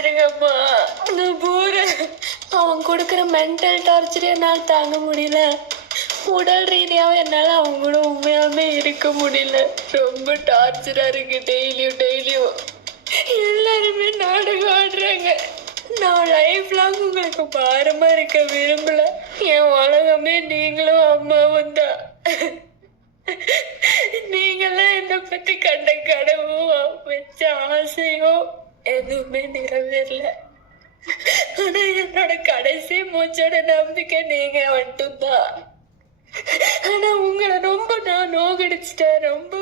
மன்னிச்சிருங்கம்மா. நான் போறேன். அவன் கொடுக்குற மென்டல் டார்ச்சர் என்னால் தாங்க முடியல. உடல் ரீதியாகவும் என்னால் அவங்க கூட உண்மையாலுமே இருக்க முடியல. ரொம்ப டார்ச்சரா இருக்கு. டெய்லியும் எல்லாருமே நாடகம் ஆடுறாங்க. நான் லைஃப் லாங் உங்களுக்கு பாரமா இருக்க விரும்பல. என் உலகமே நீங்களும் அம்மாவும் தான். நீங்களாம் என்னை பத்தி கண்ட கனவோ வச்ச ஆசையோ எதுவுமே நிறைவேறல. ஆனா என்னோட கடைசி மூச்சோட நம்பிக்கை நீங்க மட்டும்தான். ஆனா உங்களை ரொம்ப நான் நோகடிச்சிட்டேன். ரொம்ப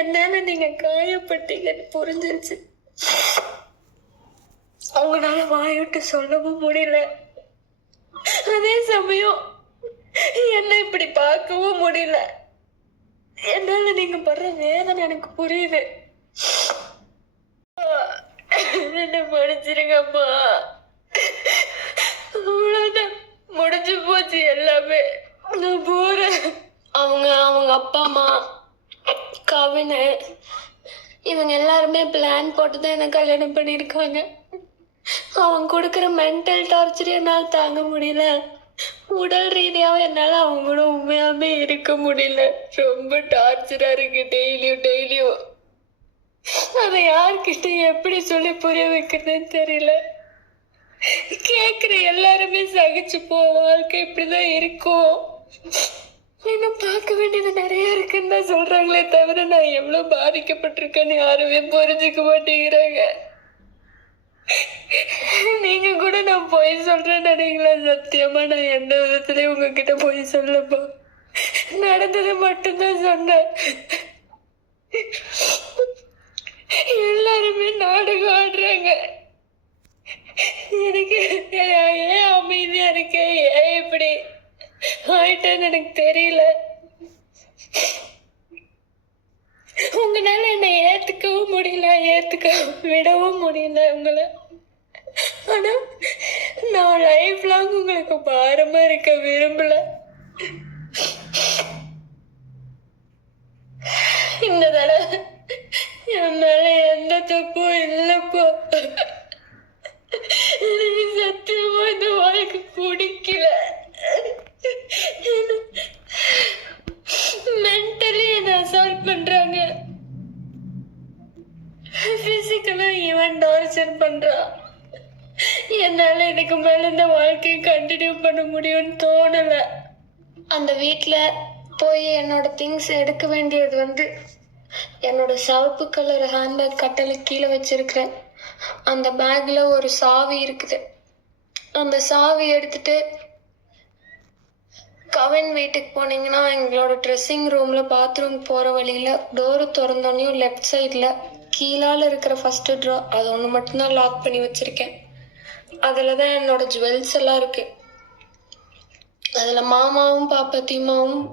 என்னால நீங்க காயப்பட்டீங்கன்னு புரிஞ்சிருச்சு. அவங்களால வாய்விட்டு சொல்லவும் முடியல. அதே சமயம் என்ன இப்படி பார்க்கவும் முடியல. என்னால நீங்க படுற வேதனை எனக்கு புரியுது. என்ன மன்னிச்சிருங்கம்மா. அவ்வளவுதான், முடிஞ்சு போச்சு எல்லாமே. நான் போறேன். அவங்க அப்பா அம்மா கவின் இவங்க எல்லாருமே பிளான் போட்டுதான் என்ன கல்யாணம் பண்ணிருக்காங்க. அவன் கொடுக்குற மென்டல் டார்ச்சர் என்னால் தாங்க முடியல. உடல் ரீதியாகவும் என்னால் அவங்க கூட உண்மையாலுமே இருக்க முடியல. ரொம்ப டார்ச்சரா இருக்கு. டெய்லியும் அதை யார்கிட்ட எப்படி சொல்லி புரிய வைக்கிறதுன்னு தெரியல. கேட்குற எல்லாருமே சகிச்சு போ, வாழ்க்கை இப்படிதான் இருக்கும், இன்னும் பார்க்க வேண்டியது நிறைய இருக்குன்னு தான் சொல்றாங்களே தவிர நான் எவ்வளவு பாதிக்கப்பட்டிருக்கேன்னு யாருமே புரிஞ்சுக்க மாட்டேங்கிறாங்க. நீங்க கூட நான் பொய் சொல்றேன்னு நினைக்கல. சத்தியமா நான் எந்த விதத்துலயும் உங்ககிட்ட பொய் சொல்லப்போ நடந்தது மட்டும்தான் சொன்னேன். எல்லாருமே நாடகம் ஆடுறாங்க. எனக்கு ஏன் அமைதியா இருக்கேன், ஏன் இப்படி ஆயிட்டேன்னு எனக்கு தெரியல. உங்களால என்னை ஏத்துக்கவும் முடியல, ஏத்துக்க விடவும் முடியல உங்களை. ஆனா நான் லைஃப் லாங் உங்களுக்கு பாரமா இருக்க விரும்பல. இந்த தடவை என் மேல எந்த தப்பும் இல்லப்போ. எனக்கு சத்தியமா இந்த வாழ்க்கை பிடிக்கல. மென்டலி என்ன அசால்ட் பண்றாங்க, பிசிக்கலா ஈவன் டார்ச்சர் பண்றா. என்னால இதுக்கு மேல இந்த வாழ்க்கையை கண்டினியூ பண்ண முடியும்னு தோணல. அந்த வீட்டுல போய் என்னோட திங்ஸ் எடுக்க வேண்டியது என்னோட சிவப்பு கலர் ஹேண்ட்பேக் கட்டளை கீழே வச்சிருக்கிறேன். அந்த பேக்ல ஒரு சாவி இருக்குது. அந்த சாவி எடுத்துட்டு கவின் வீட்டுக்கு போனீங்கன்னா எங்களோட ட்ரெஸ்ஸிங் ரூம்ல பாத்ரூம் போற வழியில டோரு திறந்தோன்னையும் லெஃப்ட் சைட்ல கீழால இருக்கிற ஃபர்ஸ்ட் ட்ரா அது ஒன்று மட்டும்தான் லாக் பண்ணி வச்சிருக்கேன். அதுலதான் என்னோட ஜுவல்ஸ் எல்லாம் இருக்கு. அதுல மாமாவும் பாப்பத்தியுமாவும்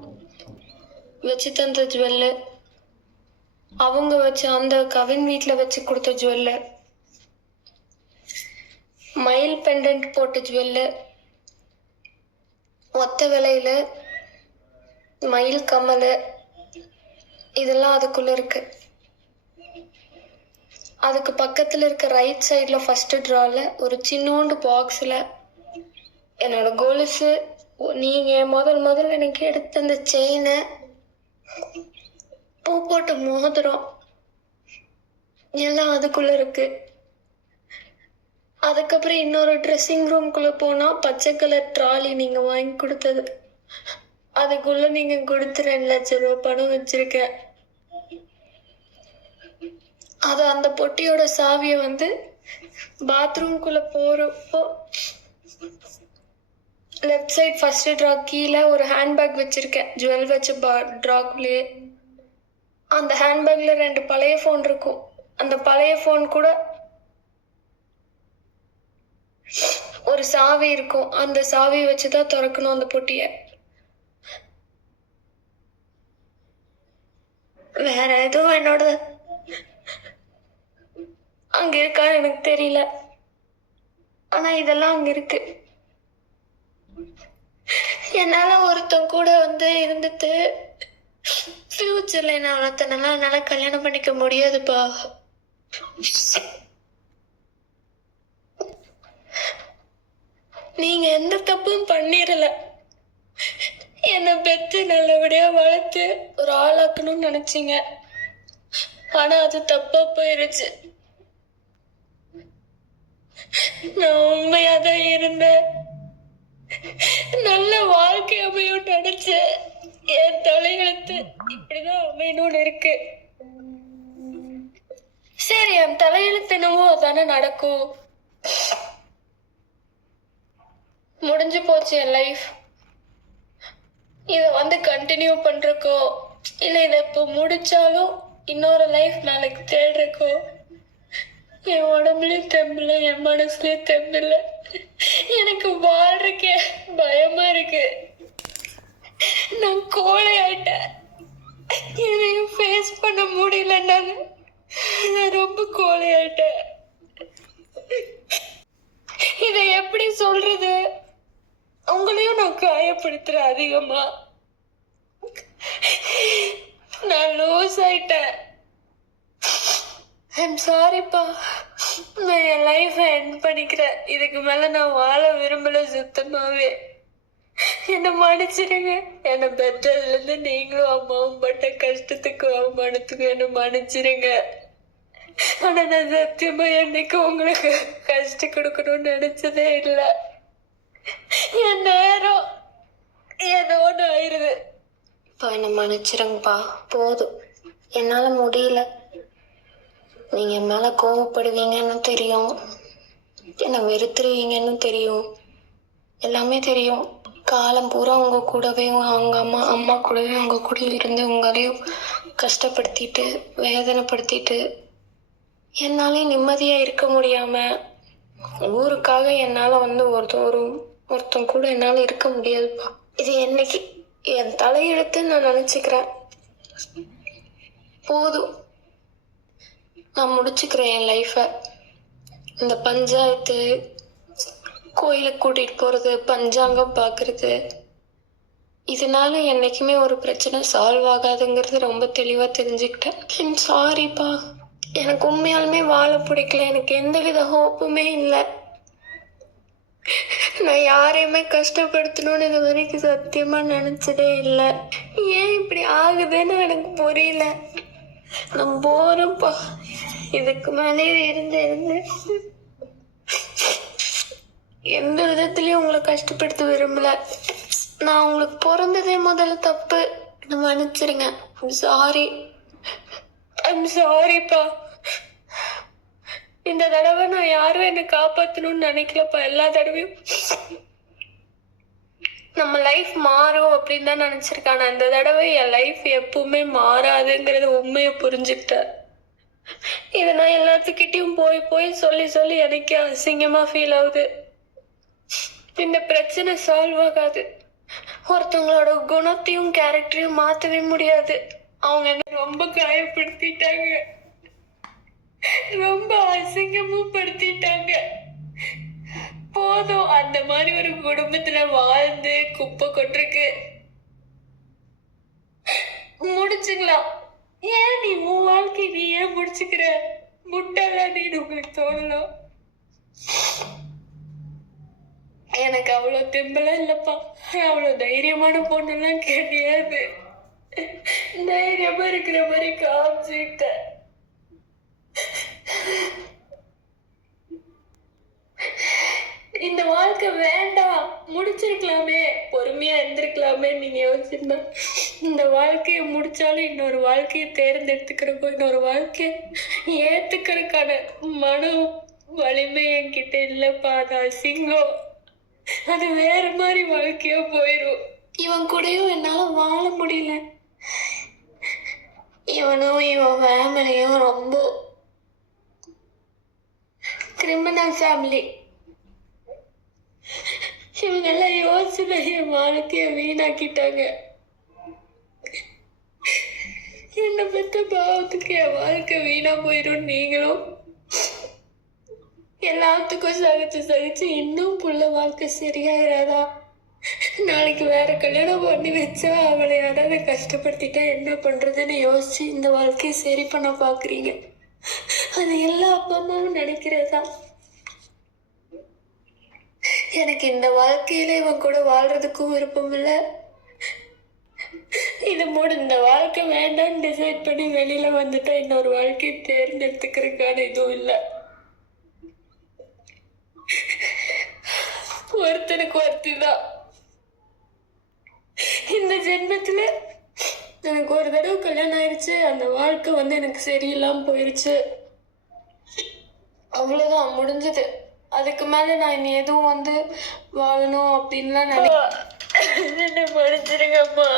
வச்சு தந்த ஜுவல்லு, அவங்க வச்சு அந்த கவின் வீட்டுல வச்சு கொடுத்த ஜுவல்லு, மயில் பெண்டன்ட் போட்ட ஜுவல்லு, ஒத்த விலையில மயில் கம்மலு, இதெல்லாம் அதுக்குள்ள இருக்கு. அதுக்கு பக்கத்துல இருக்க ரைட் சைட்ல ஃபர்ஸ்ட் ட்ரால ஒரு சின்னோண்டு பாக்ஸ்ல என்னோட கொலுசு, நீங்க முதல்ல எனக்கு எடுத்த அந்த செயினை, பூ போட்ட மோதிரம் எல்லாம் அதுக்குள்ள இருக்கு. அதுக்கப்புறம் இன்னொரு ட்ரெஸ்ஸிங் ரூம்குள்ள போனா பச்சை கலர் ட்ராலி நீங்க வாங்கி கொடுத்தது, அதுக்குள்ள நீங்க கொடுத்து 2 லட்சம் ரூபாய் பணம் வச்சிருக்கேன். அது அந்த பொட்டியோட சாவிய பாத்ரூம்குள்ள போறப்போ லெஃப்ட் சைட் ஃபர்ஸ்ட் ட்ரா கீழே ஒரு ஹேண்ட்பேக் வச்சிருக்கேன், ஜுவல் வச்ச ட்ராக்குள்ளேயே. அந்த ஹேண்ட்பேக்ல 2 பழைய ஃபோன் இருக்கும். அந்த பழைய ஃபோன் கூட ஒரு சாவி இருக்கும். அந்த சாவி வச்சுதான் திறக்கணும் அந்த பொட்டிய. வேற எதுவும் என்னோட அங்க இருக்கா எனக்கு தெரியல. ஆனா இதெல்லாம் அங்க இருக்கு. என்னால ஒருத்தன் கூட இருந்துட்டு ஃபியூச்சர்ல என்ன ஒருத்தனால என்னால கல்யாணம் பண்ணிக்க முடியாதுப்பா. நீங்க எந்த தப்பும் பண்ணிடல. என்னை பெத்து நல்லபடியா வளர்த்து ஒரு ஆளாக்கணும்னு நினைச்சீங்க. ஆனா அது தப்பா போயிருச்சு. நான் உண்மையாதான் இருந்தேன். நல்ல வாழ்க்கை அமையும் நினைச்சேன். என் தலையெழுத்து இப்படிதான் அமையணும்னு இருக்கு. சரி, என் தலையெழுத்து என்னவோ அதானே நடக்கும். முடிஞ்சு போச்சு என் லைஃப். இத கண்டினியூ பண்றக்கோ இல்ல இத இப்ப முடிச்சாலும் இன்னொரு லைஃப் நாளைக்கு தேடுறக்கோ என் உடம்புலயும் தெம்பில்ல, என் மனசுலயும் தெம்பில்ல. எனக்கு வாழ்றக்கே பயமா இருக்கு. நான் கோழை ஆயிட்டேன். எதையும் ஃபேஸ் பண்ண முடியல. நான் ரொம்ப கோழை ஆயிட்டேன். இதை எப்படி சொல்றது? உங்களையும் நான் காயப்படுத்துறேன் அதிகமா. நான் லூஸ் ஆயிட்டேன். ஐம் சாரிப்பா. நான் என் லைஃபை எண்ட் பண்ணிக்கிறேன். இதுக்கு மேல நான் வாழ விரும்பல சுத்தமாவே. என்னை மன்னிச்சிடுங்க. என்னை பெற்றதுல இருந்து நீங்களும் அம்மாவும் பட்ட கஷ்டத்துக்கு அவமானத்துக்கும் என்னை மன்னிச்சிடுங்க. ஆனா நான் சத்தியமா என்னைக்கு உங்களுக்கு கஷ்டம் கொடுக்கணும்னு நினைச்சதே இல்லை. என் நேரம் ஏதோ ஒன்று ஆயிருது. இப்போ என்னை மன்னிச்சிடுங்கப்பா. போதும், என்னால முடியல. நீங்க என் மேல கோவப்படுவீங்கன்னு தெரியும், என்னை வெறுத்துருவீங்கன்னு தெரியும், எல்லாமே தெரியும். காலம் பூரா உங்க கூடவே அவங்க அம்மா கூடவே உங்க கூட இருந்து உங்களையும் கஷ்டப்படுத்திட்டு வேதனைப்படுத்திட்டு என்னாலே நிம்மதியா இருக்க முடியாம ஊருக்காக என்னால ஒருத்தன் கூட என்னால இருக்க முடியாதுப்பா. இது என்னைக்கு என் தலையெழுத்து நான் நினைச்சுக்கிறேன். போதும், நான் முடிச்சுக்கிறேன் என் லைஃபை. இந்த பஞ்சாயத்து, கோயிலுக்கு கூட்டிட்டு போறது, பஞ்சாங்கம் பாக்குறது, இதனால என்னைக்குமே ஒரு பிரச்சனை சால்வ் ஆகாதுங்கிறது ரொம்ப தெளிவா தெரிஞ்சுக்கிட்டேன். சாரிப்பா. எனக்கு உண்மையாலுமே வாழ பிடிக்கல. எனக்கு எந்தவித ஹோப்புமே இல்லை. நான் யாரையுமே கஷ்டப்படுத்தணும்னு இது வரைக்கும் சத்தியமா நினைச்சதே இல்லை. ஏன் இப்படி ஆகுதுன்னு எனக்கு புரியல. நான் போறேன்ப்பா. இதுக்கு மேலே இருந்து எந்த விதத்துலயும் உங்களை கஷ்டப்படுத்த விரும்பல. நான் உங்களுக்கு பிறந்ததே முதல்ல தப்பு. மன்னிச்சிருங்க. ஐம் சாரிப்பா. இந்த தடவை நான் யாரும் என்னை காப்பாற்றணும்னு நினைக்கலப்பா. எல்லா தடவையும் நம்ம லைஃப் மாறும் அப்படின்னு தான் நினைச்சிருக்கேன். ஆனா இந்த தடவை என் லைஃப் எப்பவுமே மாறாதுங்கிறத உண்மையை புரிஞ்சுக்கிட்டேன். இதை நான் எல்லாத்துக்கிட்டையும் போய் சொல்லி எனக்கே அசிங்கமா ஃபீல் ஆகுது. இந்த பிரச்சனை சால்வ் ஆகாது. ஒருத்தவங்களோட குணத்தையும் கேரக்டரையும் மாற்றவே முடியாது. அவங்க என்ன ரொம்ப காயப்படுத்திட்டாங்க, ரொம்ப அசிங்கமும் படுத்திட்டாங்க. போதும், அந்த மாதிரி ஒரு குடும்பத்துல வாழ்ந்து குப்பை கொட்டிருக்கு. முடிச்சுக்கலாம். ஏன் நீ உன் வாழ்க்கை நீ ஏன் முடிச்சுக்கிற? முட்டாளா நீ உங்களுக்கு தோணலாம். எனக்கு அவ்வளவு தெம்பலாம் இல்லப்பா. அவ்வளவு தைரியமான பொண்ணுலாம் கிடையாது. தைரியமா இருக்கிற மாதிரி காமிச்சுக்கிட்டேன். இந்த வாழ்க்கை வேண்டாம், முடிச்சிருக்கலாமே, பொறுமையா இருந்திருக்கலாமே நீங்க யோசிச்சிருந்தா. இந்த வாழ்க்கையை முடிச்சாலும் இன்னொரு வாழ்க்கையை தேர்ந்தெடுத்துக்கிறப்போ இன்னொரு வாழ்க்கையை ஏத்துக்கிறதுக்கான மன வலிமை என்கிட்ட இல்லப்பா. அது அசிங்கம். அது வேற மாதிரி வாழ்க்கையோ போயிடும். இவன் கூடயும் என்னால வாழ முடியல. இவனும் இவன் ஃபேமிலியும் ரொம்ப கிரிமினல் ஃபேமிலி. இவங்க எல்லாம் யோசிச்சு என் வாழ்க்கைய வீணாக்கிட்டாங்க. என்னை பெற்ற பாவத்துக்கு என் வாழ்க்கை வீணா போயிடும். நீங்களும் எல்லாத்துக்கும் சகிச்சு இன்னும் புள்ள வாழ்க்கை சரியாயிராதா? நாளைக்கு வேற கல்யாணம் பண்ணி வச்சா அவளை யாராவது கஷ்டப்படுத்திட்டா என்ன பண்றதுன்னு யோசிச்சு இந்த வாழ்க்கையை சரி பண்ண பாக்குறீங்க. அது எல்லா அப்பா அம்மாவும் நினைக்கிறதா? எனக்கு இந்த வாழ்க்கையில இவன் கூட வாழ்றதுக்கும் விருப்பம் இல்லை. இது இந்த வாழ்க்கை வேண்டாம்னு டிசைட் பண்ணி வெளியில வந்துட்டா இன்னொரு வாழ்க்கையை தேர்ந்தெடுத்துக்கிறதுக்கான இதுவும் இல்லை. ஒருத்தனுக்கு ஒருத்திதான். இந்த ஜென்மத்துல எனக்கு ஒரு தடவை கல்யாணம் ஆயிடுச்சு. அந்த வாழ்க்கை எனக்கு சரியில்லாம போயிருச்சு. அவ்வளவுதான், முடிஞ்சது. அதுக்கு மேல நான் இனி எதுவும் வாழணும் அப்படின்லாம் நினைக்கிறேன். என்ன மன்னிச்சிருங்கம்மா.